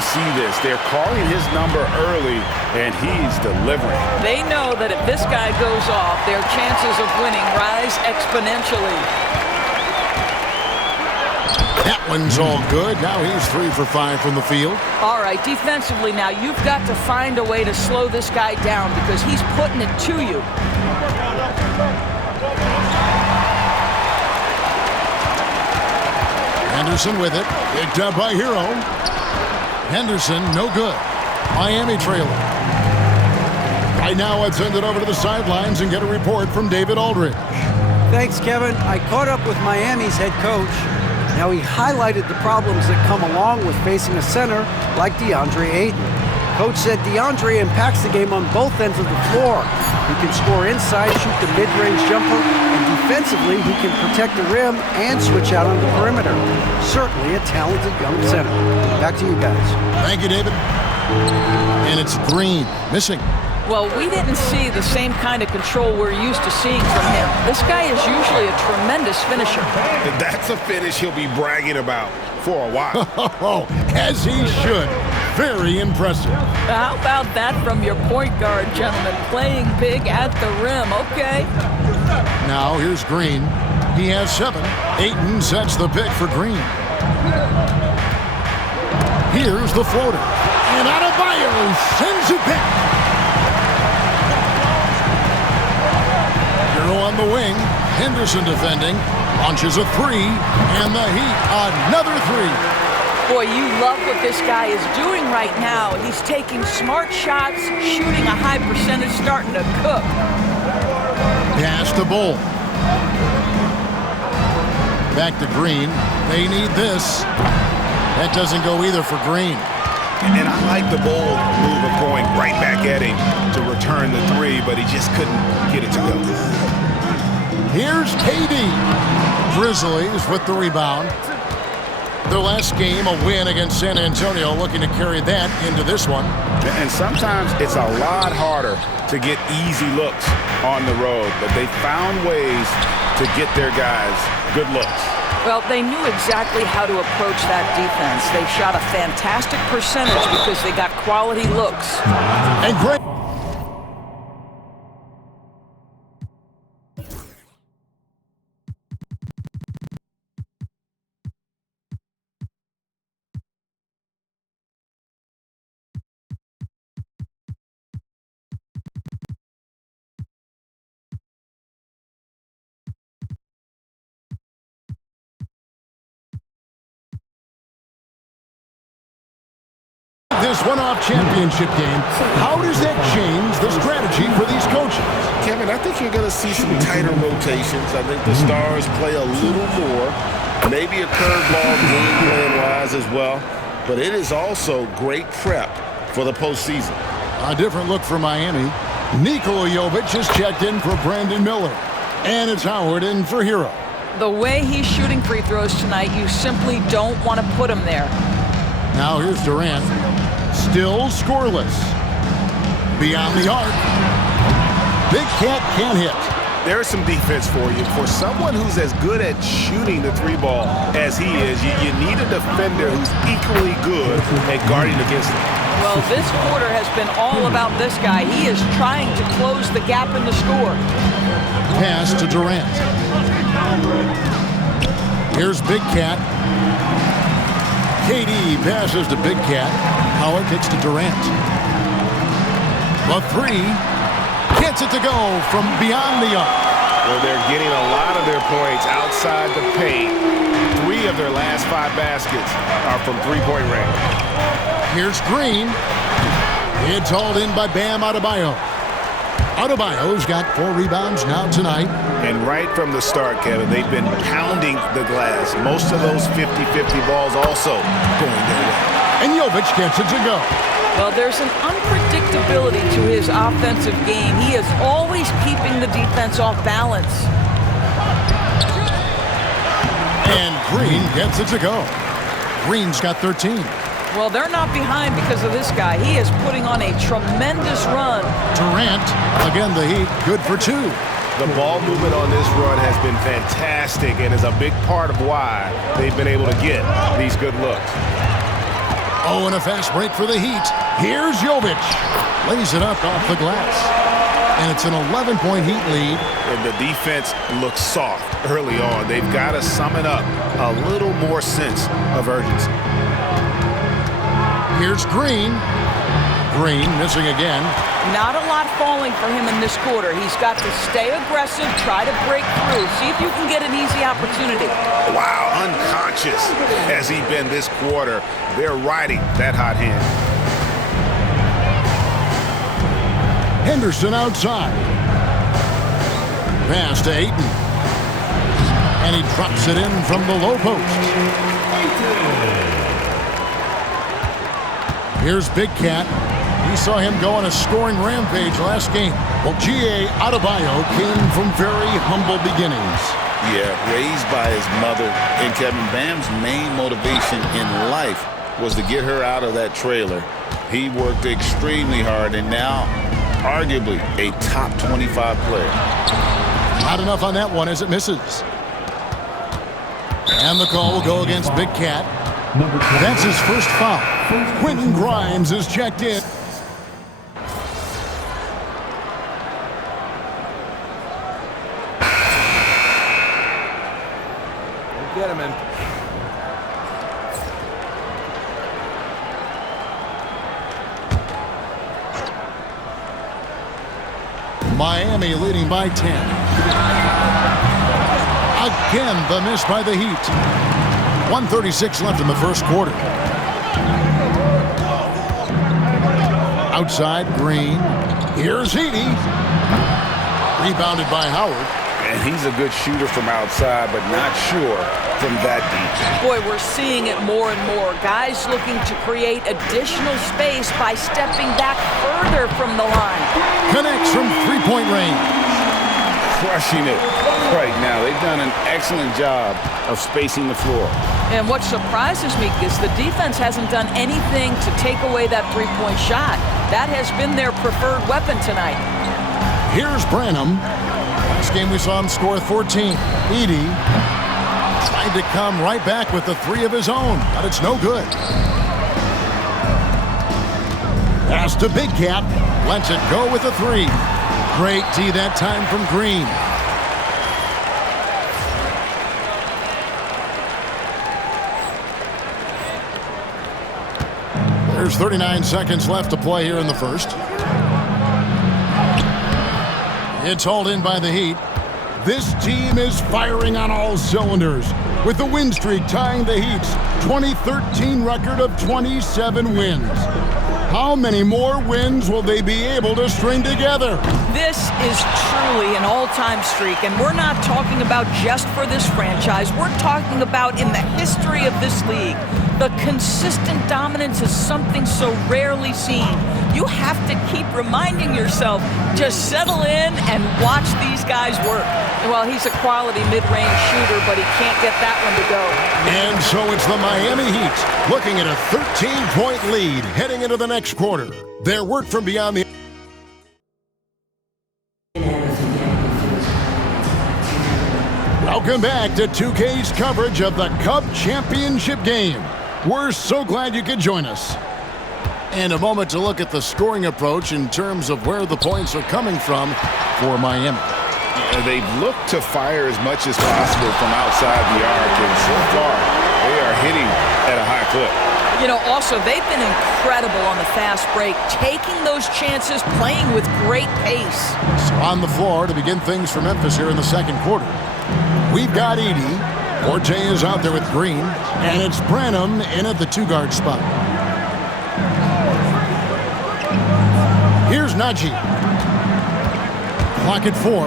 to see this. They're calling his number early, and he's delivering. They know that if this guy goes off, their chances of winning rise exponentially. That one's all good. Now he's 3 for 5 from the field. All right, defensively now, you've got to find a way to slow this guy down because he's putting it to you. Henderson with it. Picked up by Hero. Henderson, no good. Miami trailing. Right now, let's send it over to the sidelines and get a report from David Aldridge. Thanks, Kevin. I caught up with Miami's head coach. Now, he highlighted the problems that come along with facing a center like DeAndre Ayton. Coach said DeAndre impacts the game on both ends of the floor. He can score inside, shoot the mid-range jumper, and defensively, he can protect the rim and switch out on the perimeter. Certainly a talented young center. Back to you guys. Thank you, David. And it's Green, missing. Well, we didn't see the same kind of control we're used to seeing from him. This guy is usually a tremendous finisher. That's a finish he'll be bragging about for a while. As he should. Very impressive. How about that from your point guard, gentlemen? Playing big at the rim, okay. Now here's Green. He has 7. Ayton sets the pick for Green. Here's the floater. And Adebayo sends it back. Hero on the wing. Henderson defending. Launches a 3. And the Heat, another 3. Boy, you love what this guy is doing right now. He's taking smart shots, shooting a high percentage, starting to cook. Pass to Bull. Back to Green. They need this. That doesn't go either for Green. And I like the bold move of going right back at him to return the 3, but he just couldn't get it to go. Here's KD. Grizzlies with the rebound. Their last game, a win against San Antonio, looking to carry that into this one. And sometimes it's a lot harder to get easy looks on the road, but they found ways to get their guys good looks. Well, they knew exactly how to approach that defense. They shot a fantastic percentage because they got quality looks. And great. This one-off championship game, how does that change the strategy for these coaches? Kevin, I think you're going to see some tighter rotations. I think the stars play a little more. Maybe a curveball game plan-wise as well. But it is also great prep for the postseason. A different look for Miami. Nikola Jovic is checked in for Brandon Miller. And it's Howard in for Hero. The way he's shooting free throws tonight, you simply don't want to put him there. Now here's Durant. Still scoreless. Beyond the arc. Big Cat can't hit. There's some defense for you. For someone who's as good at shooting the 3-ball as he is, you need a defender who's equally good at guarding against him. Well, this quarter has been all about this guy. He is trying to close the gap in the score. Pass to Durant. Here's Big Cat. KD passes to Big Cat. Howard kicks to Durant. The 3 gets it to go from beyond the arc. Well, they're getting a lot of their points outside the paint. 3 of their last 5 baskets are from three-point range. Here's Green. It's hauled in by Bam Adebayo. Adebayo's got 4 rebounds now tonight. And right from the start, Kevin, they've been pounding the glass. Most of those 50-50 balls also going their way. And Jovic gets it to go. Well, there's an unpredictability to his offensive game. He is always keeping the defense off balance. And Green gets it to go. Green's got 13. Well, they're not behind because of this guy. He is putting on a tremendous run. Durant, again the Heat, good for 2. The ball movement on this run has been fantastic and is a big part of why they've been able to get these good looks. Oh, and a fast break for the Heat. Here's Jovic. Lays it up off the glass. And it's an 11-point Heat lead. And the defense looks soft early on. They've got to sum it up. A little more sense of urgency. Here's Green. Green missing again. Not a lot falling for him in this quarter. He's got to stay aggressive, try to break through, see if you can get an easy opportunity. Wow, unconscious has he been this quarter. They're riding that hot hand. Henderson outside. Pass to Ayton. And he drops it in from the low post. Here's Big Cat. We saw him go on a scoring rampage last game. Well, G.A. Adebayo came from very humble beginnings. Yeah, raised by his mother. And Kevin, Bam's main motivation in life was to get her out of that trailer. He worked extremely hard, and now arguably a top 25 player. Not enough on that one as it misses. And the call will go against Big Cat. That's his first foul. Quentin Grimes is checked in. Get him in. Miami leading by 10. Again, the miss by the Heat. 1:36 left in the first quarter. Outside, Green. Here's Edey. Rebounded by Howard. And he's a good shooter from outside, but not sure from that deep. Boy, we're seeing it more and more. Guys looking to create additional space by stepping back further from the line. Connects from three-point range. Crushing it right now. They've done an excellent job of spacing the floor. And what surprises me is the defense hasn't done anything to take away that three-point shot. That has been their preferred weapon tonight. Here's Branham. Last game we saw him score 14. Edey tried to come right back with the three of his own, but it's no good. Pass to Big Cat. Lets it go with a three. Great D that time from Green. There's 39 seconds left to play here in the first. It's hauled in by the Heat. This team is firing on all cylinders, with the win streak tying the Heat's 2013 record of 27 wins. How many more wins will they be able to string together? This is truly an all-time streak, and we're not talking about just for this franchise. We're talking about in the history of this league. The consistent dominance is something so rarely seen. You have to keep reminding yourself, just settle in and watch these guys work. Well, he's a quality mid-range shooter, but he can't get that one to go. And so it's the Miami Heat looking at a 13-point lead heading into the next quarter. Their work from beyond the... Welcome back to 2K's coverage of the Cub Championship game. We're so glad you could join us. And a moment to look at the scoring approach in terms of where the points are coming from for Miami. They've looked to fire as much as possible from outside the arc, and so far they are hitting at a high clip. You know, also, they've been incredible on the fast break, taking those chances, playing with great pace. So on the floor to begin things for Memphis here in the second quarter. We've got Edey. Forte is out there with Green, and it's Branham in at the two-guard spot. Here's Najee. Clock at 4.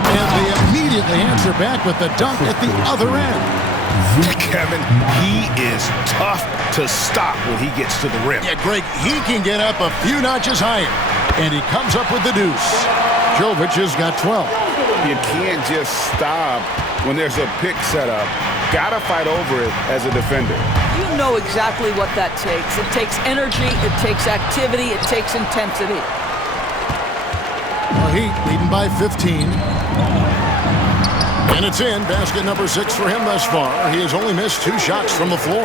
And they immediately answer back with the dunk at the other end. Kevin, he is tough to stop when he gets to the rim. Yeah, Greg, he can get up a few notches higher. And he comes up with the deuce. Jovic has got 12. You can't just stop when there's a pick set up. Gotta fight over it as a defender. You know exactly what that takes. It takes energy, it takes activity, it takes intensity. The Heat leading by 15. And it's in. Basket number 6 for him thus far. He has only missed 2 shots from the floor.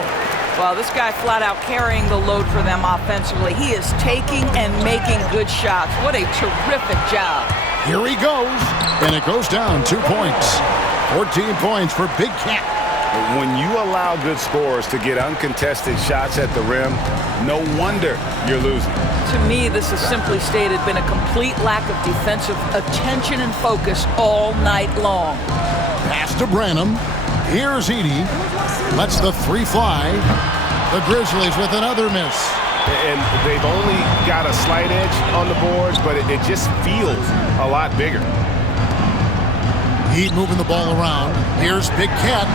Well, this guy flat out carrying the load for them offensively. He is taking and making good shots. What a terrific job. Here he goes, and it goes down 2 points. 14 points for Big Cat. When you allow good scorers to get uncontested shots at the rim, no wonder you're losing. To me, this has simply stated been a complete lack of defensive attention and focus all night long. Pass to Branham. Here's Edey. Lets the three fly. The Grizzlies with another miss. And they've only got a slight edge on the boards, but it just feels a lot bigger. Heat moving the ball around. Here's Big Cat.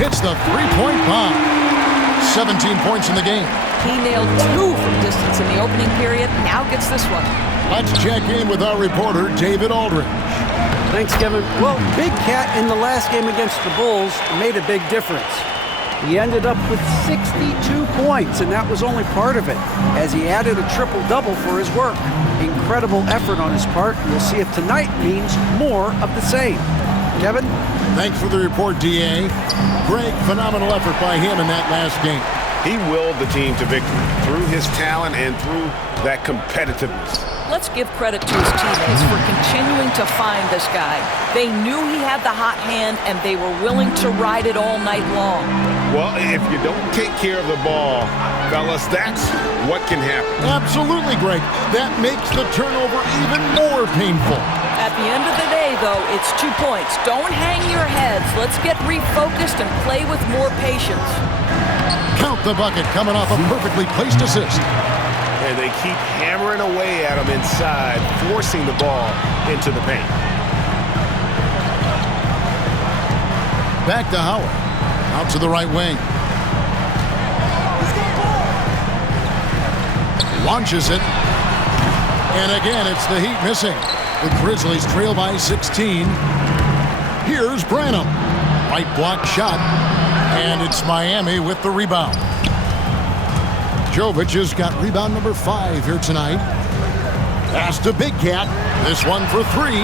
Hits the three-point bomb. 17 points in the game. He nailed 2 from distance in the opening period. Now gets this one. Let's check in with our reporter, David Aldridge. Thanks, Kevin. Well, Big Cat in the last game against the Bulls made a big difference. He ended up with 62 points, and that was only part of it, as he added a triple-double for his work. Incredible effort on his part. We'll see if tonight means more of the same. Kevin? Thanks for the report, D.A. Greg, phenomenal effort by him in that last game. He willed the team to victory through his talent and through that competitiveness. Let's give credit to his teammates for continuing to find this guy. They knew he had the hot hand, and they were willing to ride it all night long. Well, if you don't take care of the ball, fellas, that's what can happen. Absolutely, Greg. That makes the turnover even more painful. At the end of the day, though, it's 2 points. Don't hang your heads. Let's get refocused and play with more patience. Count the bucket coming off a perfectly placed assist. And they keep hammering away at him inside, forcing the ball into the paint. Back to Howard. Out to the right wing. Launches it. And again, it's the Heat missing. The Grizzlies trail by 16. Here's Branham. Right block shot. And it's Miami with the rebound. Jovic has got rebound number 5 here tonight. Pass to Big Cat. This one for 3.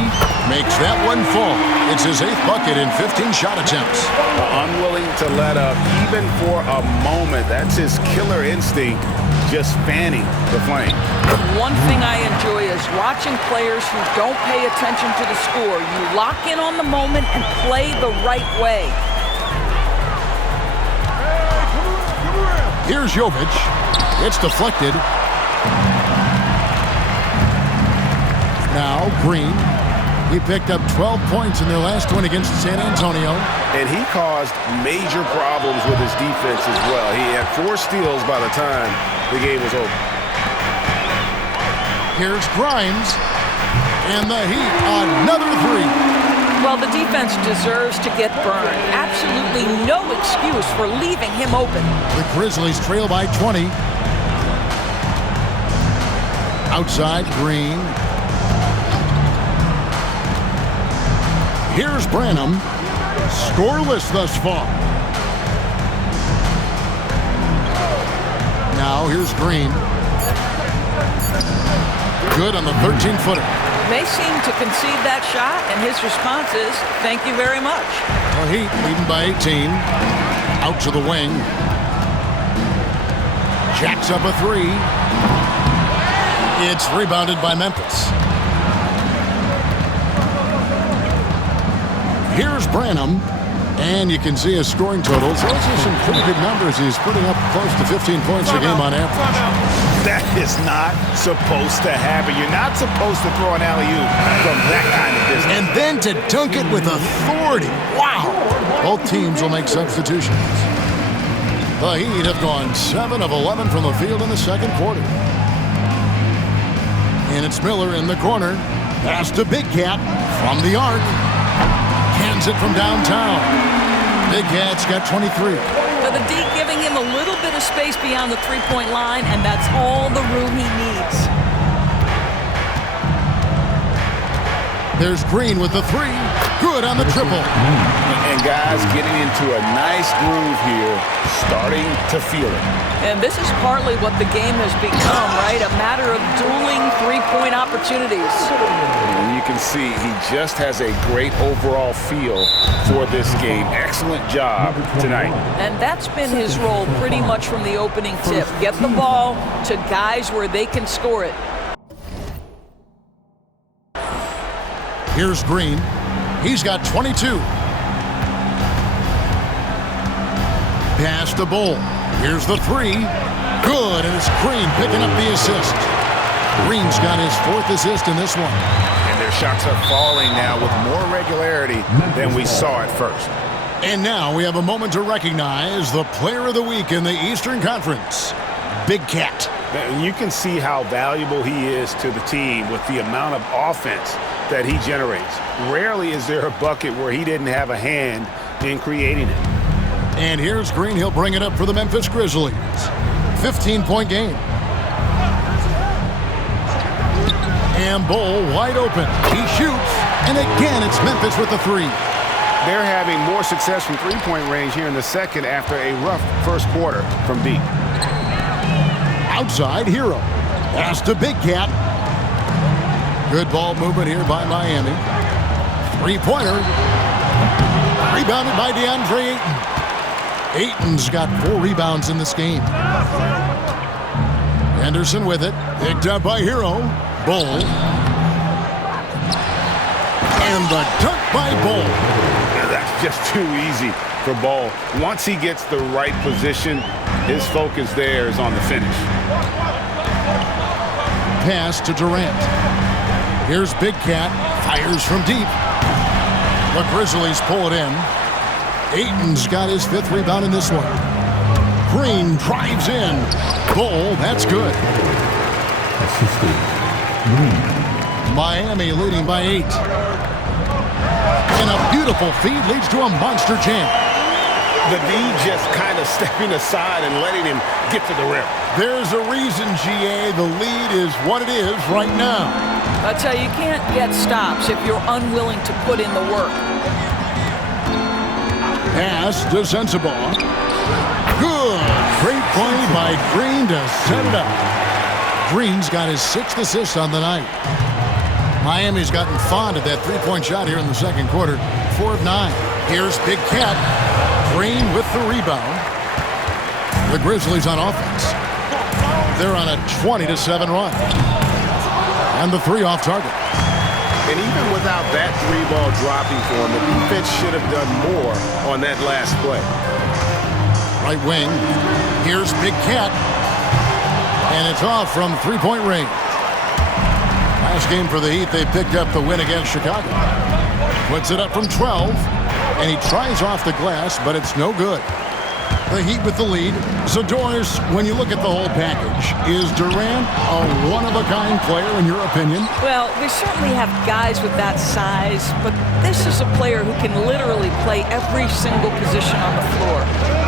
Makes that one fall. It's his 8th bucket in 15 shot attempts. Unwilling to let up even for a moment. That's his killer instinct, just fanning the flame. One thing I enjoy is watching players who don't pay attention to the score. You lock in on the moment and play the right way. Here's Jovic. It's deflected. Now Green. He picked up 12 points in their last win against San Antonio. And he caused major problems with his defense as well. He had 4 steals by the time the game was over. Here's Grimes. And the Heat, another 3. Well, the defense deserves to get burned. Absolutely no excuse for leaving him open. The Grizzlies trail by 20. Outside, Green. Here's Branham. Scoreless thus far. Now here's Green. Good on the 13-footer. They seem to concede that shot, and his response is, thank you very much. The Heat leading by 18. Out to the wing. Jacks up a 3. It's rebounded by Memphis. Here's Branham, and you can see his scoring totals. Those are some pretty good numbers. He's putting up close to 15 points a game on average. That is not supposed to happen. You're not supposed to throw an alley-oop from that kind of distance. And then to dunk it with authority. Wow. Both teams will make substitutions. The Heat have gone 7 of 11 from the field in the second quarter. And it's Miller in the corner. Pass to Big Cat from the arc. Hands it from downtown. Big Cat's got 23. So the D giving him a little bit of space beyond the three-point line, and that's all the room he needs. There's Green with the three. Good on the triple. And guys getting into a nice groove here, starting to feel it. And this is partly what the game has become, right? A matter of dueling three-point opportunities. And you can see he just has a great overall feel for this game. Excellent job tonight. And that's been his role pretty much from the opening tip. Get the ball to guys where they can score it. Here's Green. He's got 22. Pass to Bull. Here's the three. Good, and it's Green picking up the assist. Green's got his fourth assist in this one. And their shots are falling now with more regularity than we saw at first. And now we have a moment to recognize the Player of the Week in the Eastern Conference, Big Cat. And you can see how valuable he is to the team with the amount of offense that he generates. Rarely is there a bucket where he didn't have a hand in creating it. And here's Green. He'll bring it up for the Memphis Grizzlies. 15-point game. And Bull wide open. He shoots. And again, it's Memphis with the three. They're having more success from three-point range here in the second after a rough first quarter from deep. Outside, Hero. Pass to Big Cat. Good ball movement here by Miami. Three-pointer. Rebounded by DeAndre Ayton. Ayton's got 4 rebounds in this game. Anderson with it. Picked up by Hero. Bull. And the dunk by Bull. That's just too easy for Bull. Once he gets the right position, his focus there is on the finish. Pass to Durant. Here's Big Cat. Fires from deep. The Grizzlies pull it in. Ayton's got his 5th rebound in this one. Green drives in. Bull, that's good. Miami leading by 8. And a beautiful feed leads to a monster jam. The D just kind of stepping aside and letting him get to the rim. There's a reason, GA, the lead is what it is right now. I tell you, you can't get stops if you're unwilling to put in the work. Pass to Sensabaugh. Good. Great play by Green to set it up. Green's got his 6th assist on the night. Miami's gotten fond of that three-point shot here in the second quarter. 4 of 9. Here's Big Cat. Green with the rebound. The Grizzlies on offense. They're on a 20-7 run. And the 3 off target. And even without that 3-ball dropping for him, the defense should have done more on that last play. Right wing. Here's Big Cat. And it's off from 3-point range. Last game for the Heat, they picked up the win against Chicago. Puts it up from 12. And he tries off the glass, but it's no good. The Heat with the lead. So, Doris, when you look at the whole package, is Durant a one-of-a-kind player in your opinion? Well, we certainly have guys with that size, but this is a player who can literally play every single position on the floor.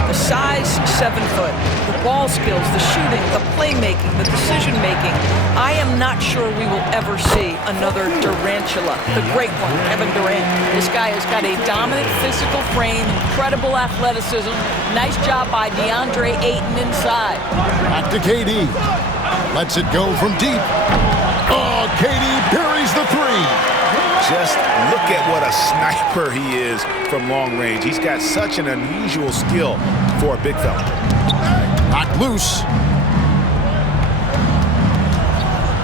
The size, 7 foot. The ball skills, the shooting, the playmaking, the decision-making. I am not sure we will ever see another Durantula, the great one, Kevin Durant. This guy has got a dominant physical frame, incredible athleticism. Nice job by DeAndre Ayton inside. Back to KD. Lets it go from deep. Oh, KD buries the 3. Just look at what a sniper he is from long range. He's got such an unusual skill for a big fella. Knocked loose.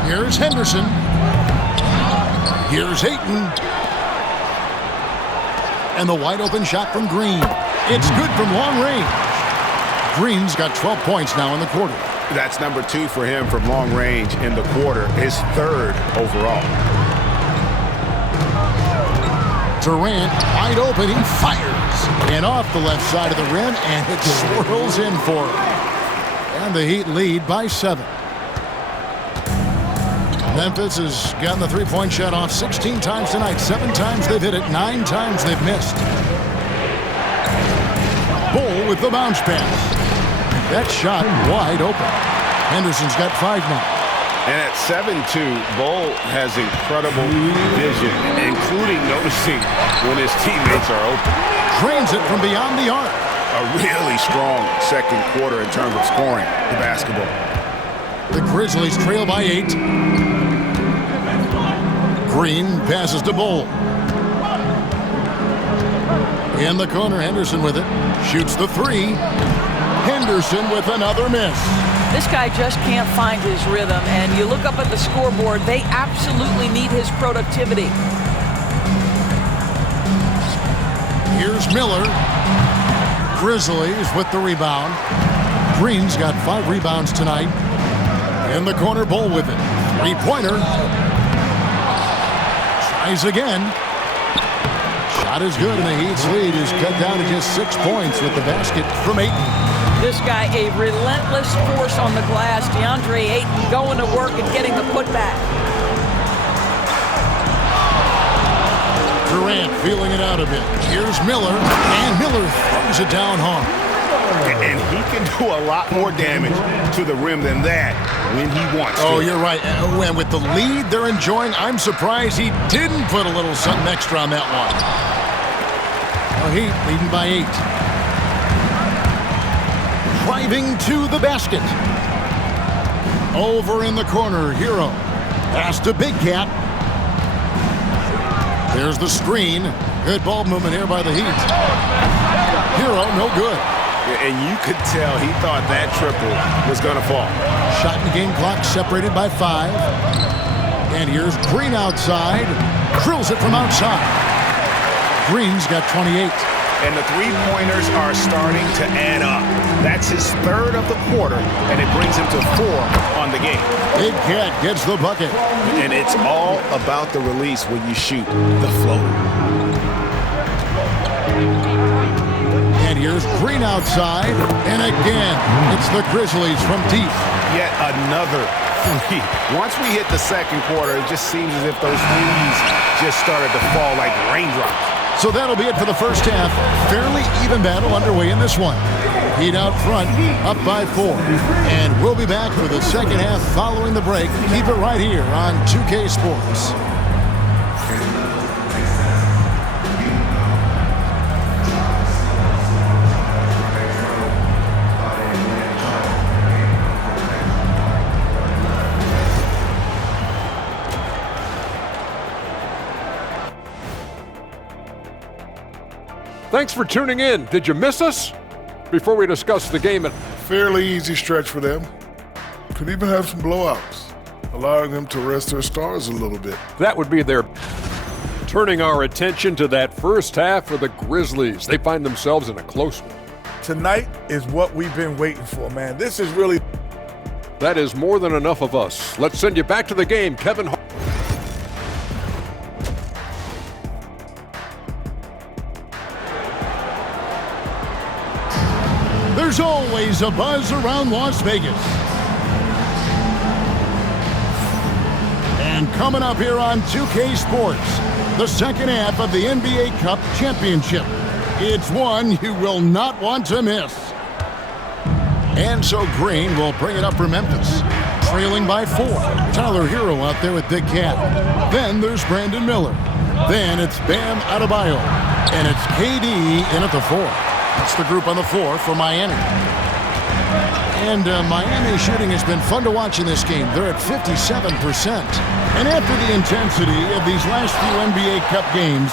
Here's Henderson. Here's Ayton. And the wide open shot from Green. It's good from long range. Green's got 12 points now in the quarter. That's number 2 for him from long range in the quarter, his 3rd overall. Durant wide open, he fires. And off the left side of the rim, and it swirls in for him. And the Heat lead by 7. Memphis has gotten the three-point shot off 16 times tonight. 7 times they've hit it, 9 times they've missed. Bull with the bounce pass. That shot wide open. Henderson's got 5 now. And at 7'2", Bull has incredible vision, including noticing when his teammates are open. Drains it from beyond the arc. A really strong second quarter in terms of scoring the basketball. The Grizzlies trail by 8. Green passes to Bull. In the corner, Henderson with it. Shoots the 3. Henderson with another miss. This guy just can't find his rhythm, and you look up at the scoreboard, they absolutely need his productivity. Here's Miller. Grizzlies with the rebound. Green's got 5 rebounds tonight. In the corner, Bull with it. 3-pointer. Tries again. Shot is good, and the Heat's lead is cut down to just 6 points with the basket from Ayton. This guy, a relentless force on the glass. DeAndre Ayton going to work and getting the putback. Durant feeling it out a bit. Here's Miller, and Miller throws it down hard. And he can do a lot more damage to the rim than that when he wants to. Oh, you're right. And with the lead they're enjoying, I'm surprised he didn't put a little something extra on that one. Well, Heat leading by 8. Driving to the basket. Over in the corner, Hero. Pass to Big Cat. There's the screen. Good ball movement here by the Heat. Hero, no good. And you could tell he thought that triple was going to fall. Shot in the game clock separated by 5. And here's Green outside. Drills it from outside. Green's got 28. And the three-pointers are starting to add up. That's his 3rd of the quarter, and it brings him to 4 on the game. Big Cat gets the bucket. And it's all about the release when you shoot the floater. And here's Green outside. And again, it's the Grizzlies from deep. Yet another 3. Once we hit the second quarter, it just seems as if those threes just started to fall like raindrops. So that'll be it for the first half. Fairly even battle underway in this one. Heat out front, up by 4. And we'll be back for the second half following the break. Keep it right here on 2K Sports. Thanks for tuning in. Did you miss us? Before we discuss the game, Fairly easy stretch for them. Could even have some blowouts, allowing them to rest their stars a little bit. that would be their turning our attention to that first half for the Grizzlies. They find themselves in a close one. Tonight is what we've been waiting for, man. This is really... That is more than enough of us. Let's send you back to the game, Kevin. There's always a buzz around Las Vegas. And coming up here on 2K Sports, the second half of the NBA Cup Championship. It's one you will not want to miss. And so Green will bring it up for Memphis, trailing by 4. Tyler Hero out there with Big Cat. Then there's Brandon Miller. Then it's Bam Adebayo. And it's KD in at the 4. That's the group on the floor for Miami. And Miami shooting has been fun to watch in this game. They're at 57%. And after the intensity of these last few NBA Cup games,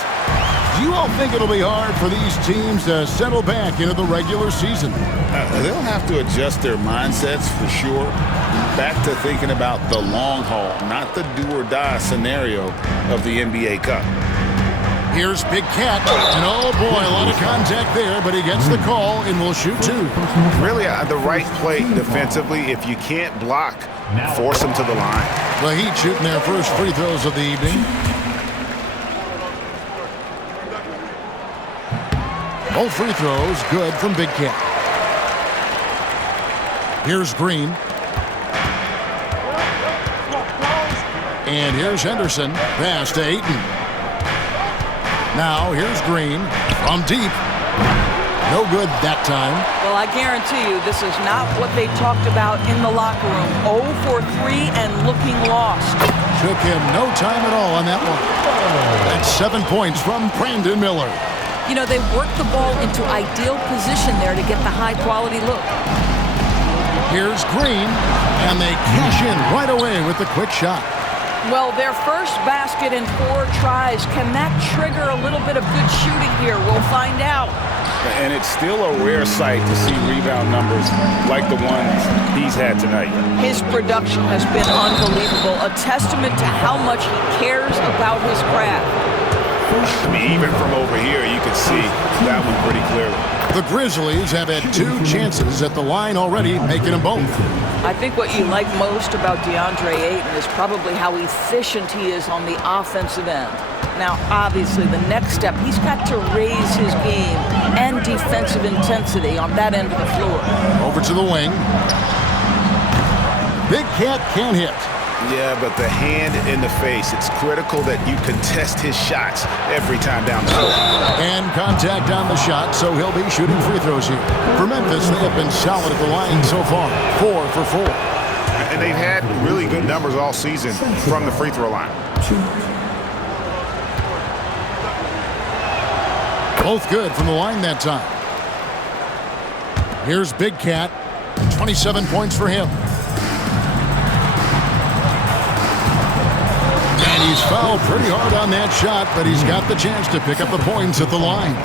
do you all think it'll be hard for these teams to settle back into the regular season? They'll have to adjust their mindsets for sure. Back to thinking about the long haul, not the do-or-die scenario of the NBA Cup. Here's Big Cat, and oh boy, a lot of contact there, but he gets the call and will shoot 2. Really, the right play defensively. If you can't block, force them to the line. The Heat shooting their first free throws of the evening. Both free throws good from Big Cat. Here's Green. And here's Henderson. Pass to Ayton. Now here's Green from deep. No good that time. Well, I guarantee you this is not what they talked about in the locker room. 0 for 3 and looking lost. Took him no time at all on that one. That's 7 points from Brandon Miller. You know, they worked the ball into ideal position there to get the high-quality look. Here's Green, and they cash in right away with the quick shot. Well, their first basket in 4 tries. Can that trigger a little bit of good shooting here? We'll find out. And it's still a rare sight to see rebound numbers like the ones he's had tonight. His production has been unbelievable, a testament to how much he cares about his craft. I mean, even from over here, you can see that one pretty clearly. The Grizzlies have had 2 chances at the line already, making them both. I think what you like most about DeAndre Ayton is probably how efficient he is on the offensive end. Now, obviously, the next step, he's got to raise his game and defensive intensity on that end of the floor. Over to the wing. Big Cat can't hit. Yeah, but the hand in the face, it's critical that you contest his shots every time down the floor. And contact on the shot, so he'll be shooting free throws here. For Memphis, they have been solid at the line so far, 4 for 4. And they've had really good numbers all season from the free throw line. Both good from the line that time. Here's Big Cat, 27 points for him. He's fouled pretty hard on that shot, but he's got the chance to pick up the points at the line.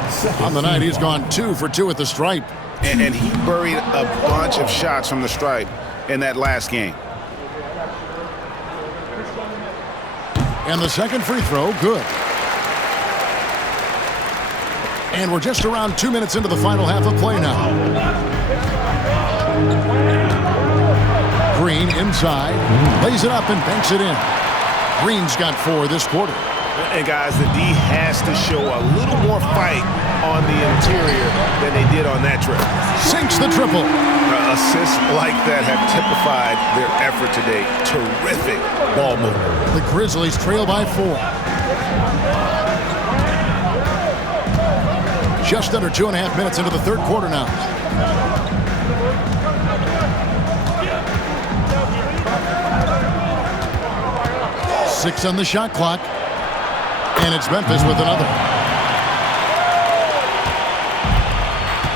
On the night, he's gone 2 for 2 at the stripe. And he buried a bunch of shots from the stripe in that last game. And the second free throw, good. And we're just around 2 minutes into the final half of play now. Green inside, lays it up and banks it in. Green's got 4 this quarter. And guys, the D has to show a little more fight on the interior than they did on that trip. Sinks the triple. Assists like that have typified their effort today. Terrific ball movement. The Grizzlies trail by 4. Just under 2.5 minutes into the third quarter now. Six on the shot clock. And it's Memphis with another.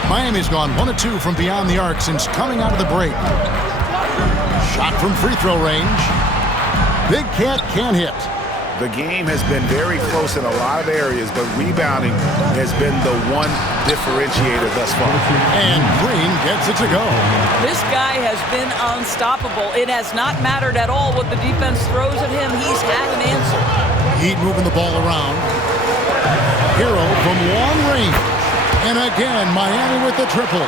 Miami's gone 1 of 2 from beyond the arc since coming out of the break. Shot from free throw range. Big Cat can't hit. The game has been very close in a lot of areas, but rebounding has been the one differentiator thus far. And Green gets it to go. This guy has been unstoppable. It has not mattered at all what the defense throws at him. He's had an answer. Heat moving the ball around. Hero from long range. And again, Miami with the triple.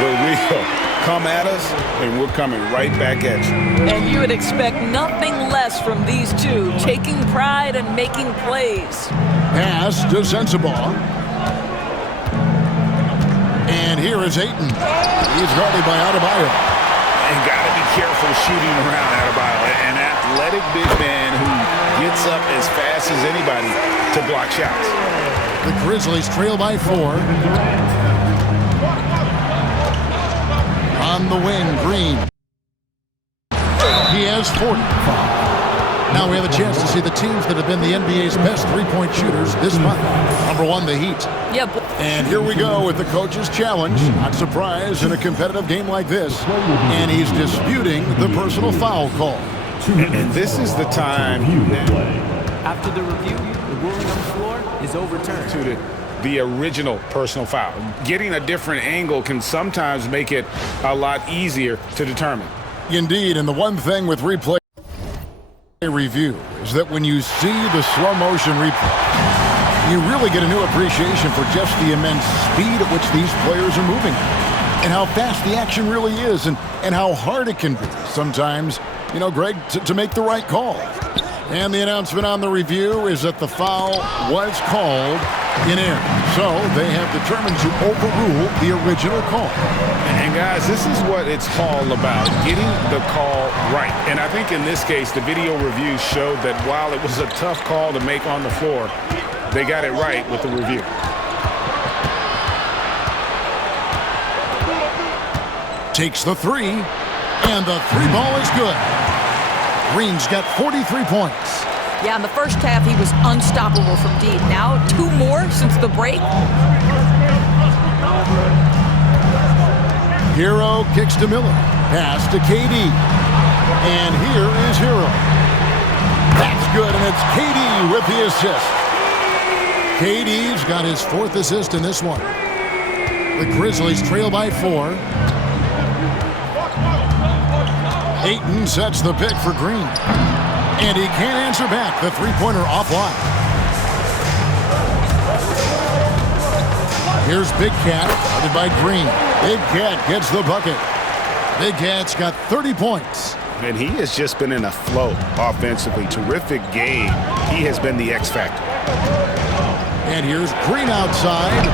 The wheel come at us, and we're coming right back at you. And you would expect nothing less from these two, taking pride and making plays. Pass to Sensabaugh. And here is Ayton. He's guarded by Adebayo. And got to be careful shooting around Adebayo. An athletic big man who gets up as fast as anybody to block shots. The Grizzlies trail by 4. On the wing, Green. He has 40. Now we have a chance to see the teams that have been the NBA's best three-point shooters this month. Number 1, the Heat. Yeah. And here we go with the coach's challenge. Not surprised in a competitive game like this. And he's disputing the personal foul call. And this is the time After the review, the ruling on the floor is overturned. to the original personal foul. Getting a different angle can sometimes make it a lot easier to determine. Indeed, and the one thing with replay review is that when you see the slow motion replay, you really get a new appreciation for just the immense speed at which these players are moving and how fast the action really is and how hard it can be sometimes, you know, Greg, to make the right call. And the announcement on the review is that the foul was called in air. So they have determined to overrule the original call. And guys, this is what it's all about, getting the call right. And I think in this case, the video review showed that while it was a tough call to make on the floor, they got it right with the review. Takes the three, and the three ball is good. Green's got 43 points. Yeah, in the first half, he was unstoppable from deep. Now, 2 more since the break. Hero kicks to Miller. Pass to KD. And here is Hero. That's good, and it's KD with the assist. KD's got his 4th assist in this one. The Grizzlies trail by 4. Ayton sets the pick for Green. And he can't answer back. The three-pointer offline. Here's Big Cat, guarded by Green. Big Cat gets the bucket. Big Cat's got 30 points. And he has just been in a flow offensively. Terrific game. He has been the X factor. And here's Green outside.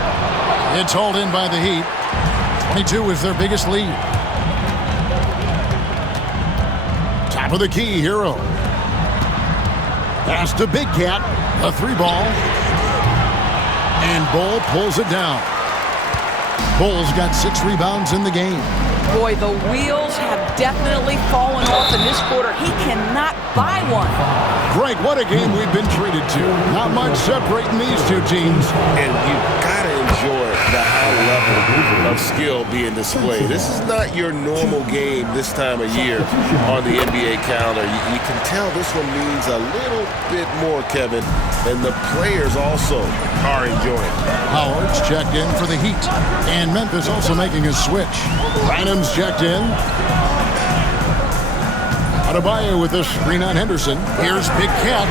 It's hauled in by the Heat. 22 is their biggest lead. Top of the key, Hero. Pass to Big Cat. A 3-ball. And Bull pulls it down. Bull's got 6 rebounds in the game. Boy, the wheels have definitely fallen off in this quarter. He cannot buy one. Greg, what a game we've been treated to. Not much separating these two teams. And you've got to enjoy the high level of skill being displayed. This is not your normal game this time of year on the NBA calendar. You can tell this one means a little bit more, Kevin, and the players also are enjoying it. Howard's checked in for the Heat. And Memphis also making a switch. Bynum's checked in. Adebayo with a screen on Henderson. Here's Big Cat.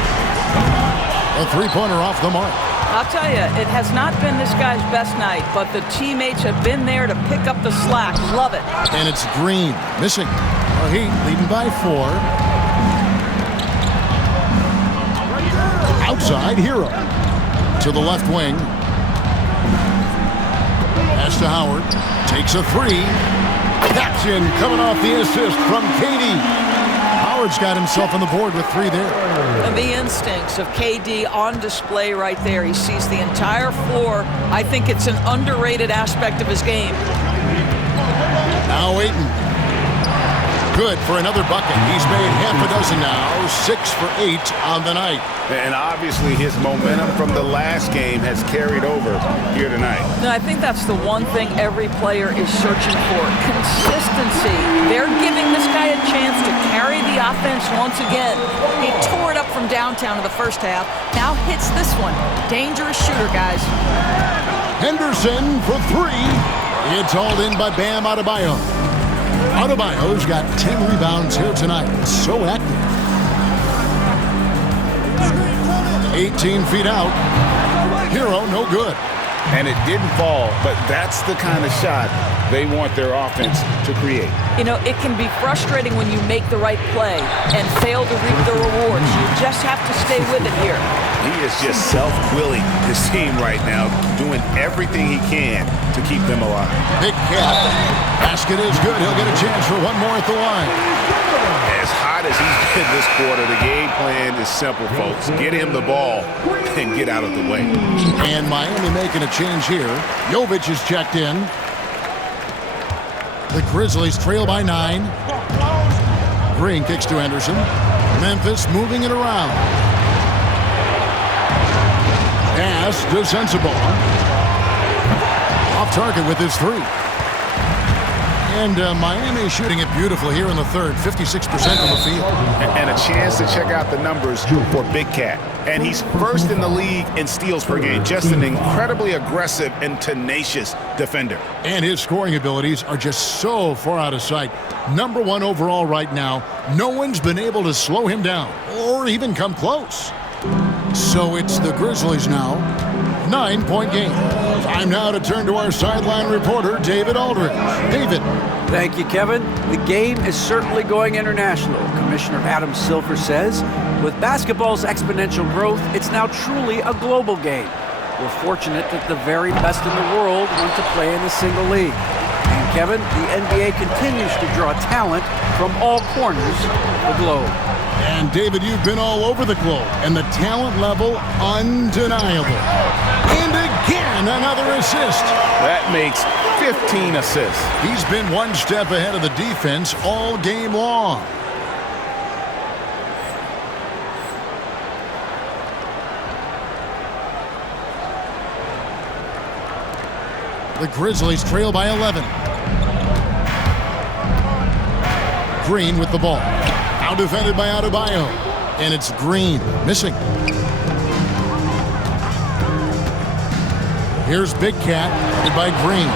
A three-pointer off the mark. I'll tell you, it has not been this guy's best night, but the teammates have been there to pick up the slack. Love it. And it's Green missing. The Heat leading by 4. Outside, Hero. To the left wing. Pass to Howard. Takes a 3. Action coming off the assist from KD. Howard's got himself on the board with 3 there. And the instincts of KD on display right there. He sees the entire floor. I think it's an underrated aspect of his game. Now Ayton. Good for another bucket. He's made half a dozen now. 6 for 8 on the night. And obviously his momentum from the last game has carried over here tonight. No, I think that's the one thing every player is searching for. Consistency. They're giving this guy a chance to carry the offense once again. He tore it up from downtown in the first half. Now hits this one. Dangerous shooter, guys. Henderson for 3. It's hauled in by Bam Adebayo. Adebayo's got 10 rebounds here tonight. So active. 18 feet out. Hero, no good. And it didn't fall, but that's the kind of shot they want their offense to create. You know, it can be frustrating when you make the right play and fail to reap the rewards. You just have to stay with it here. He is just self-willing his team right now, doing everything he can to keep them alive. Big Cat. Basket is good. He'll get a chance for one more at the line. As hot as he's been this quarter, the game plan is simple, folks. Get him the ball and get out of the way. And Miami making a change here. Jovic is checked in. The Grizzlies trail by 9. Green kicks to Henderson. Memphis moving it around. Pass to Sensible. Off target with his 3. And Miami shooting it beautifully here in the third, 56% from the field. And a chance to check out the numbers for Big Cat. And he's first in the league in steals per game. Just an incredibly aggressive and tenacious defender. And his scoring abilities are just so far out of sight. Number 1 overall right now. No one's been able to slow him down or even come close. So it's the Grizzlies now. 9-point game. Time now to turn to our sideline reporter, David Aldridge. David. Thank you, Kevin. The game is certainly going international. Commissioner Adam Silver says, with basketball's exponential growth, it's now truly a global game. We're fortunate that the very best in the world want to play in a single league. And Kevin, the NBA continues to draw talent from all corners of the globe. And David, you've been all over the globe, and the talent level undeniable. And again, another assist. That makes 15 assists. He's been one step ahead of the defense all game long. The Grizzlies trail by 11. Green with the ball. Now defended by Adebayo. And it's Green missing. Here's Big Cat headed by Green.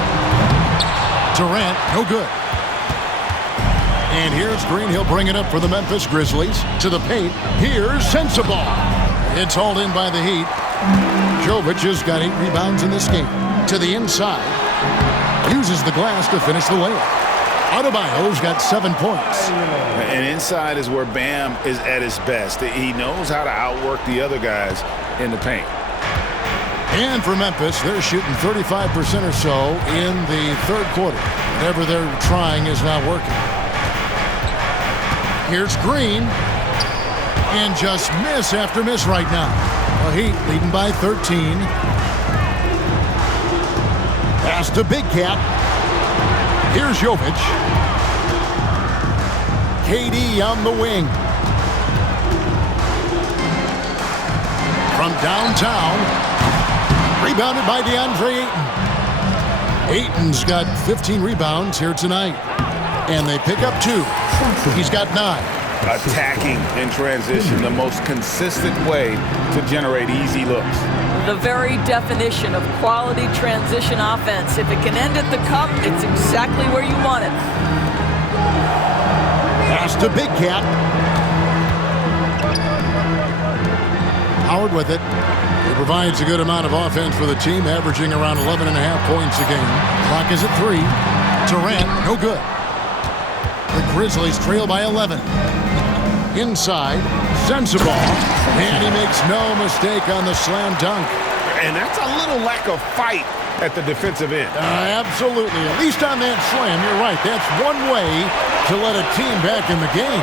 Durant, no good. And here's Green. He'll bring it up for the Memphis Grizzlies. To the paint. Here's Sensabaugh. It's hauled in by the Heat. Jovic has got 8 rebounds in this game. To the inside. Uses the glass to finish the layup. Adebayo's got 7 points. And inside is where Bam is at his best. He knows how to outwork the other guys in the paint. And for Memphis, they're shooting 35% or so in the third quarter. Whatever they're trying is not working. Here's Green. And just miss after miss right now. The Heat leading by 13. Pass to Big Cat. Here's Jovic. KD on the wing. From downtown. Rebounded by DeAndre Ayton. Ayton's got 15 rebounds here tonight. And they pick up 2. He's got 9. Attacking in transition, the most consistent way to generate easy looks. The very definition of quality transition offense. If it can end at the cup, it's exactly where you want it. Pass to Big Cat. Howard with it. He provides a good amount of offense for the team, averaging around 11.5 points a game. Clock is at 3. Durant, no good. The Grizzlies trail by 11. Inside, Sensabaugh, and he makes no mistake on the slam dunk. And that's a little lack of fight at the defensive end. Absolutely. At least on that slam, you're right. That's one way to let a team back in the game.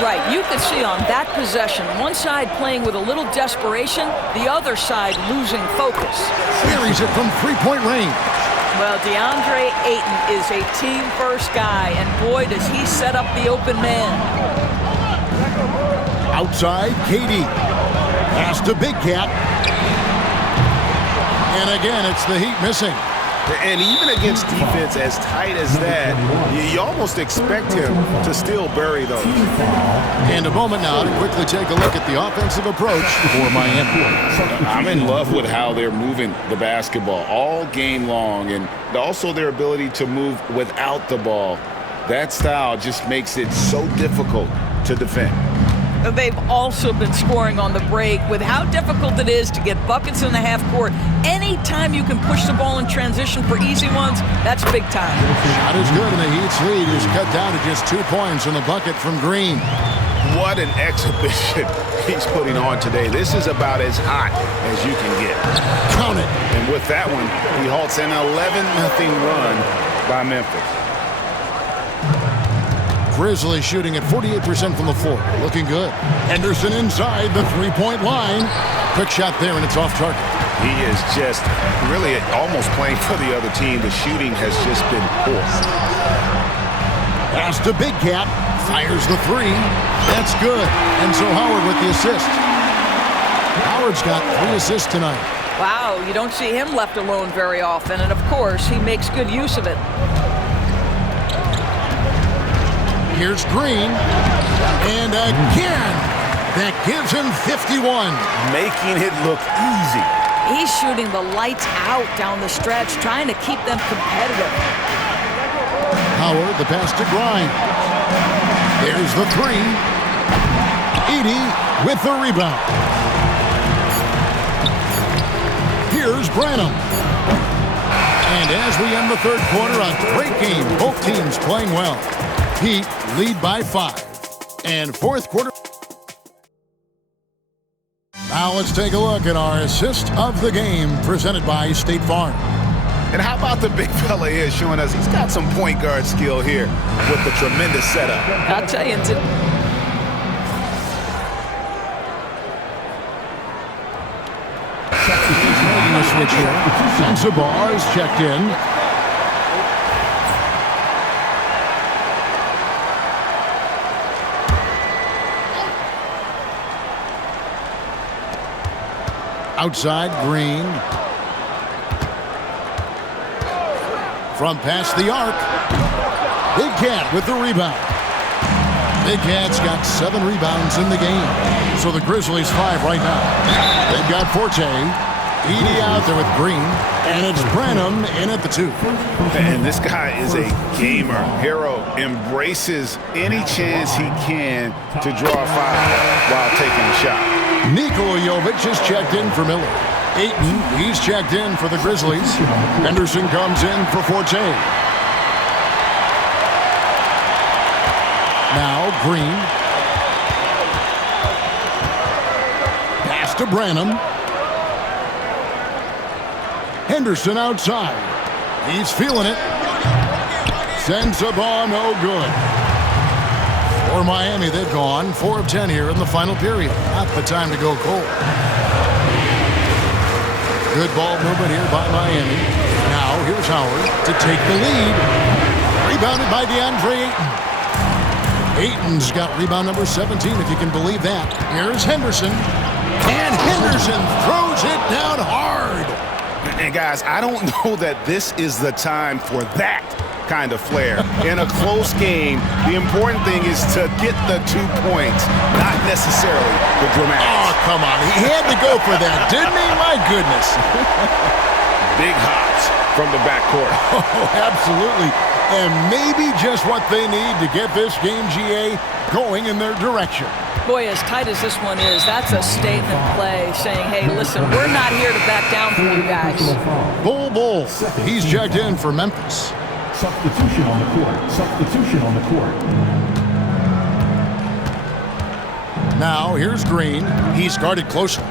Right. You could see on that possession, one side playing with a little desperation, the other side losing focus. Buries it from three-point range. Well, DeAndre Ayton is a team-first guy, and boy, does he set up the open man. Outside, KD. Pass to Big Cat. And again, it's the Heat missing. And even against defense as tight as that, you almost expect him to still bury those. And a moment now to quickly take a look at the offensive approach for Miami. I'm in love with how they're moving the basketball all game long, and also their ability to move without the ball. That style just makes it so difficult to defend. They've also been scoring on the break with how difficult it is to get buckets in the half court. Anytime you can push the ball in transition for easy ones, that's big time. Shot is good, and the Heat's lead is cut down to just 2 points in the bucket from Green. What an exhibition he's putting on today. This is about as hot as you can get. Count it. And with that one, he halts an 11-0 run by Memphis. Grizzlies shooting at 48% from the floor. Looking good. Henderson inside the three-point line. Quick shot there, and it's off target. He is just really almost playing for the other team. The shooting has just been poor. Pass to Big Cat. Fires the 3. That's good. And so Howard with the assist. Howard's got 3 assists tonight. Wow, you don't see him left alone very often. And, of course, he makes good use of it. Here's Green, and again, that gives him 51. Making it look easy. He's shooting the lights out down the stretch, trying to keep them competitive. Howard, the pass to Grimes. There's the 3. Edey with the rebound. Here's Branham. And as we end the third quarter, a great game. Both teams playing well. Heat lead by 5. And fourth quarter. Now let's take a look at our assist of the game presented by State Farm. And how about the big fella here showing us he's got some point guard skill here with the tremendous setup. I'll tell you, Making a switch here. Sensabaugh is checked in. Outside, Green. From past the arc. Big Cat with the rebound. Big Cat's got 7 rebounds in the game. So the Grizzlies 5 right now. They've got Forte. Edie out there with Green. And it's Branham in at the 2. And this guy is a gamer. Hero embraces any chance he can to draw a foul while taking a shot. Nikola Jovic is checked in for Miller. Ayton, he's checked in for the Grizzlies. Henderson comes in for Forte. Now Green. Pass to Branham. Henderson outside. He's feeling it. Sends the ball no good. For Miami, they've gone 4 of 10 here in the final period. Not the time to go cold. Good ball movement here by Miami. Now here's Howard to take the lead. Rebounded by DeAndre Ayton. Ayton's got rebound number 17, if you can believe that. Here's Henderson. And Henderson throws it down hard. And guys, I don't know that this is the time for that kind of flair. In a close game, the important thing is to get the 2 points, not necessarily the dramatics. Oh, come on. He had to go for that, didn't he? My goodness. Big hops from the backcourt. Oh, absolutely. And maybe just what they need to get this game, GA, going in their direction. Boy, as tight as this one is, that's a statement play saying, hey, listen, we're not here to back down for you guys. Bull. He's checked in for Memphis. Substitution on the court. Substitution on the court. Now, here's Green. He's guarded closely.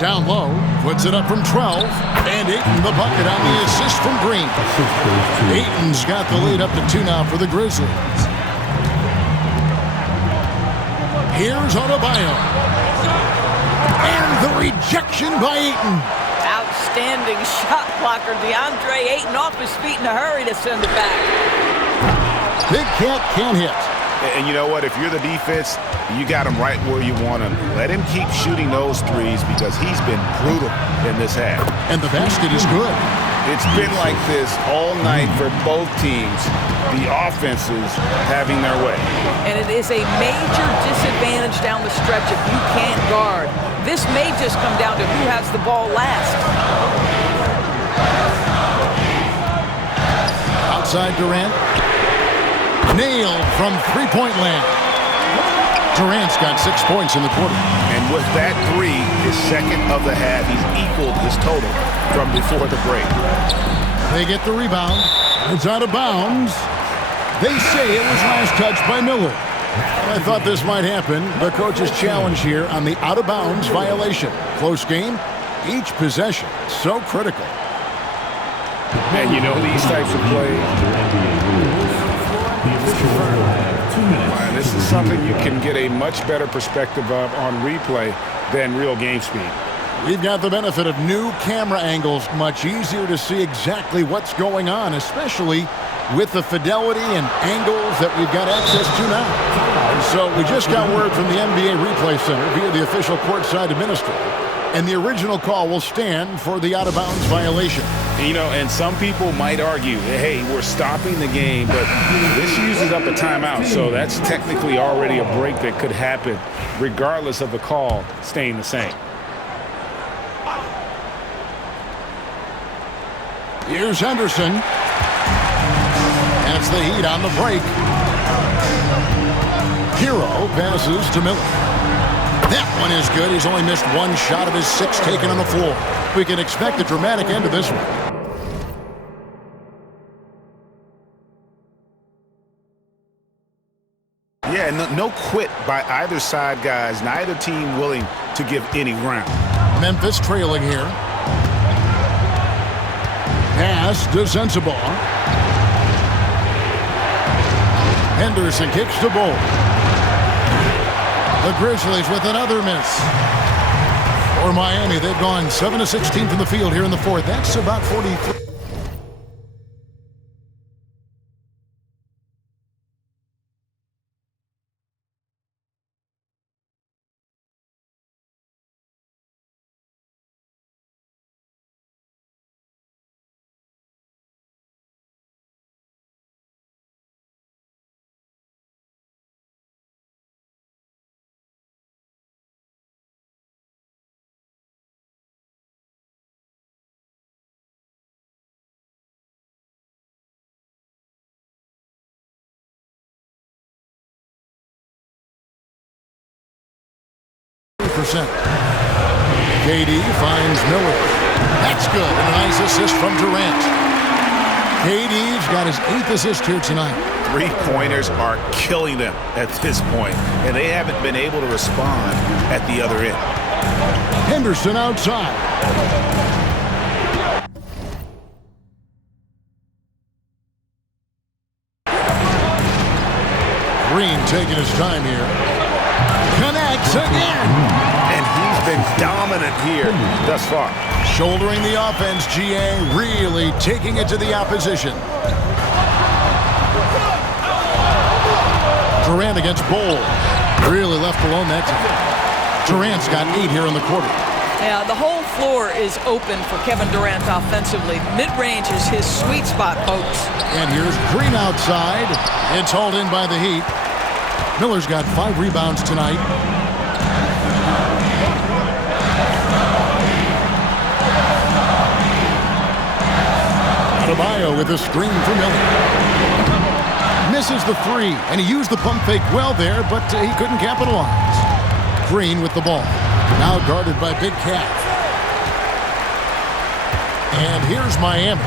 Down low, puts it up from 12, and Ayton the bucket on the assist from Green. Ayton's got the lead up to 2 now for the Grizzlies. Here's Adebayo. And the rejection by Ayton. Outstanding shot blocker. DeAndre Ayton off his feet in a hurry to send it back. Big Cat can't hit. And you know what? If you're the defense, you got him right where you want him. Let him keep shooting those threes because he's been brutal in this half. And the basket is good. It's been like this all night for both teams. The offenses having their way. And it is a major disadvantage down the stretch if you can't guard. This may just come down to who has the ball last. Outside Durant. Nailed from 3-point land. Durant's got 6 points in the quarter. And with that 3, his second of the half, he's equaled his total from before the break. They get the rebound. It's out of bounds. They say it was last touched by Miller. I thought this might happen. The coach's challenge here on the out-of-bounds violation. Close game, each possession so critical. And you know these types of plays. And this is something you can get a much better perspective of on replay than real game speed. We've got the benefit of new camera angles, much easier to see exactly what's going on, especially with the fidelity and angles that we've got access to now. So we just got word from the NBA Replay Center via the official courtside administrator, and the original call will stand for the out-of-bounds violation. You know, and some people might argue, hey, we're stopping the game, but this uses up a timeout, so that's technically already a break that could happen regardless of the call staying the same. Here's Henderson. And it's the Heat on the break. Hero passes to Miller. That one is good. He's only missed 1 shot of his 6 taken on the floor. We can expect a dramatic end to this one. Yeah, no quit by either side, guys. Neither team willing to give any ground. Memphis trailing here. Pass to Sensabaugh. Henderson kicks the ball. The Grizzlies with another miss. For Miami, they've gone 7 of 16 from the field here in the 4th. That's about 43. center. KD finds Miller. That's good. And a nice assist from Durant. KD's got his 8th assist here tonight. Three-pointers are killing them at this point, and they haven't been able to respond at the other end. Henderson outside. Green taking his time here. Connects again. And he's been dominant here thus far. Shouldering the offense, GA really taking it to the opposition. Durant against Bol. Really left alone that time. Durant's got 8 here in the quarter. Yeah, the whole floor is open for Kevin Durant offensively. Mid-range is his sweet spot, folks. And here's Green outside. It's hauled in by the Heat. Miller's got 5 rebounds tonight. Adebayo with a screen for Miller. Misses the 3, and he used the pump fake well there, but he couldn't capitalize. Green with the ball. Now guarded by Big Cat. And here's Miami.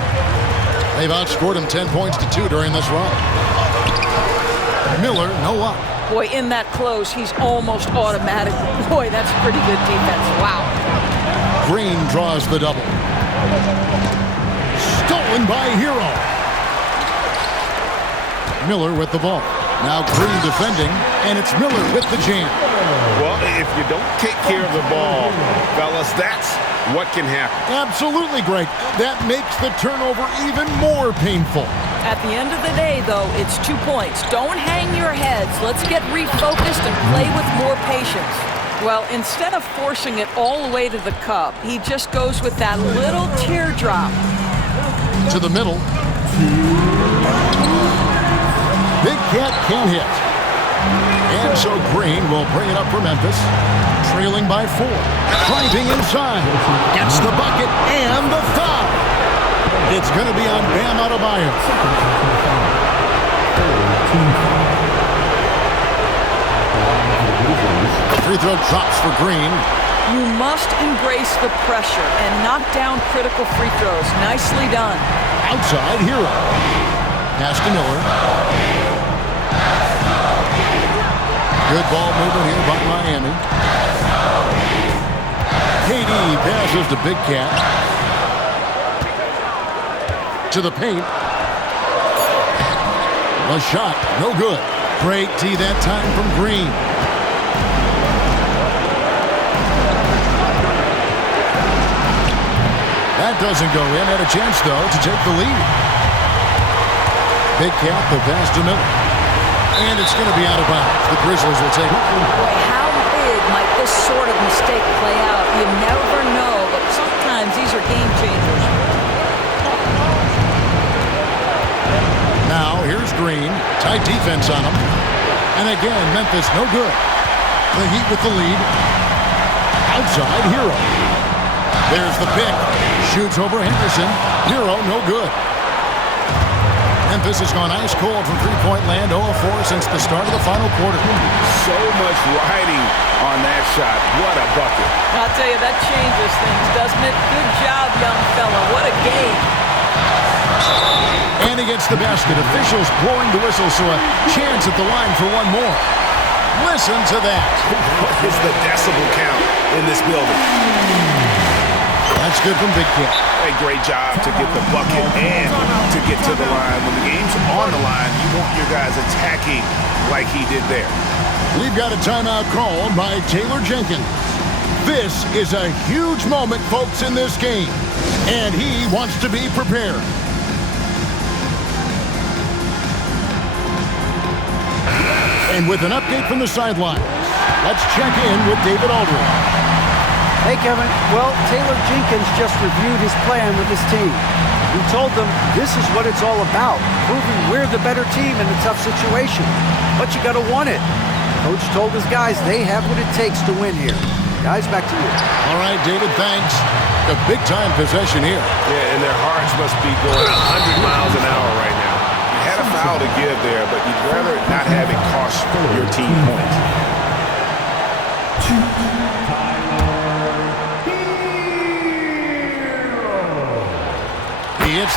They've outscored him 10 points to 2 during this run. Miller, no up. Boy, in that close, he's almost automatic. Boy, that's pretty good defense. Wow. Green draws the double. Stolen by Hero. Miller with the ball. Now Green defending, and it's Miller with the jam. Well, if you don't take care of the ball, fellas, that's what can happen. Absolutely, Greg. That makes the turnover even more painful. At the end of the day, though, it's 2 points. Don't hang your heads. Let's get refocused and play with more patience. Well, instead of forcing it all the way to the cup, he just goes with that little teardrop. To the middle. Big Cat can't hit. And so Green will bring it up for Memphis. Trailing by 4. Driving inside. Gets the bucket and the foul. It's going to be on Bam Adebayo. Free throw drops for Green. You must embrace the pressure and knock down critical free throws. Nicely done. Outside, Hero. Pass to Miller. Good ball movement here by Miami. KD passes to Big Cat. To the paint. A shot, no good. Great D that time from Green. That doesn't go in. Had a chance, though, to take the lead. Big Cat, the pass to Miller. And it's going to be out of bounds. The Grizzlies will take it. Boy, how big might this sort of mistake play out? You never know, but sometimes these are game changers. Now, here's Green. Tight defense on him. And again, Memphis no good. The Heat with the lead. Outside, Hero. There's the pick. Shoots over Henderson. Hero no good. Memphis has gone ice cold from three-point land, 0-4 since the start of the final quarter. So much riding on that shot. What a bucket. I'll tell you, that changes things, doesn't it? Good job, young fella. What a game. And he gets the basket. Officials blowing the whistle, so a chance at the line for one more. Listen to that. What is the decibel count in this building? That's good from Big Cat. A great job to get the bucket and to get to the line. When the game's on the line, you want your guys attacking like he did there. We've got a timeout called by Taylor Jenkins. This is a huge moment, folks, in this game, and he wants to be prepared. And with an update from the sideline, let's check in with David Aldridge. Hey, Kevin. Well, Taylor Jenkins just reviewed his plan with his team. He told them this is what it's all about, proving we're the better team in a tough situation. But you got to want it. Coach told his guys they have what it takes to win here. Guys, back to you. All right, David, thanks. A big-time possession here. Yeah, and their hearts must be going 100 miles an hour right now. You had a foul to give there, but you'd rather not have it cost your team points.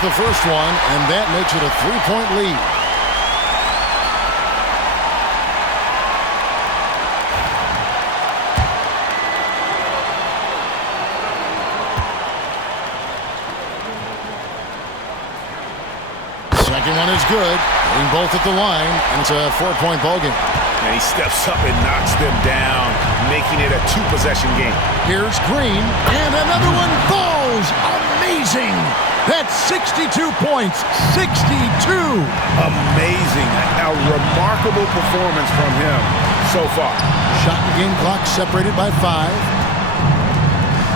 the first one, and that makes it a 3-point lead. Second one is good. Hitting both at the line, and it's a 4-point ball game. And he steps up and knocks them down, making it a 2-possession game. Here's Green, and another one falls. Amazing. That's 62 points. 62. Amazing. A remarkable performance from him so far. Shot and game clock separated by 5.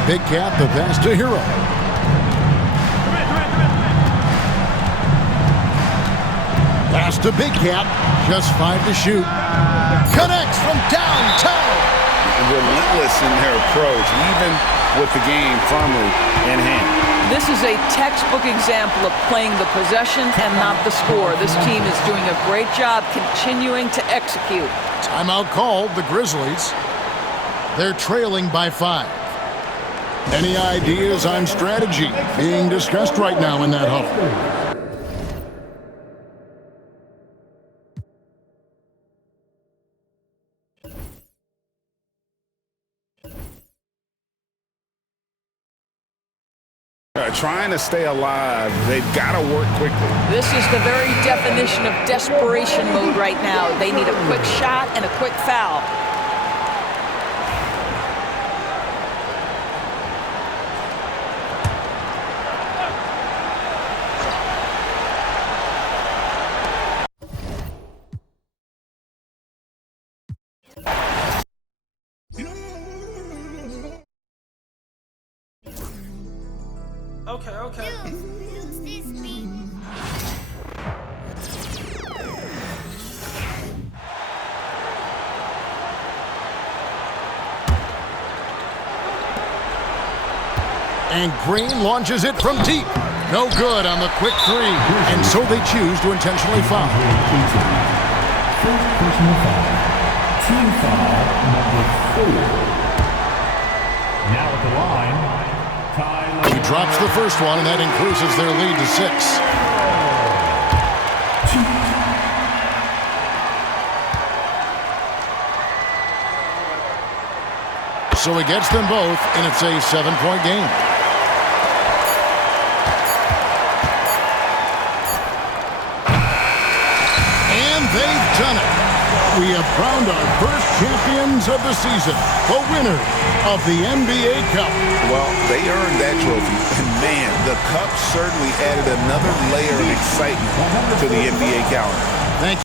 Big Cat, the pass to Hero. Pass to Big Cat. Just 5 to shoot. Connects from downtown. Relentless in their approach, even with the game firmly in hand. This is a textbook example of playing the possession and not the score. This team is doing a great job continuing to execute. Timeout called, the Grizzlies. They're trailing by 5. Any ideas on strategy being discussed right now in that huddle? Trying to stay alive, they've got to work quickly. This is the very definition of desperation mode right now. They need a quick shot and a quick foul. Okay. And Green launches it from deep. No good on the quick 3. And so they choose to intentionally foul. First personal foul. Team foul number 4. Now at the line. He drops the first one, and that increases their lead to 6. So he gets them both, and it's a 7-point game. And they've done it. We have crowned our first champions of the season, the winner of the NBA Cup. Well, they earned that trophy, and man, the Cup certainly added another layer of excitement to the NBA calendar. Thank you.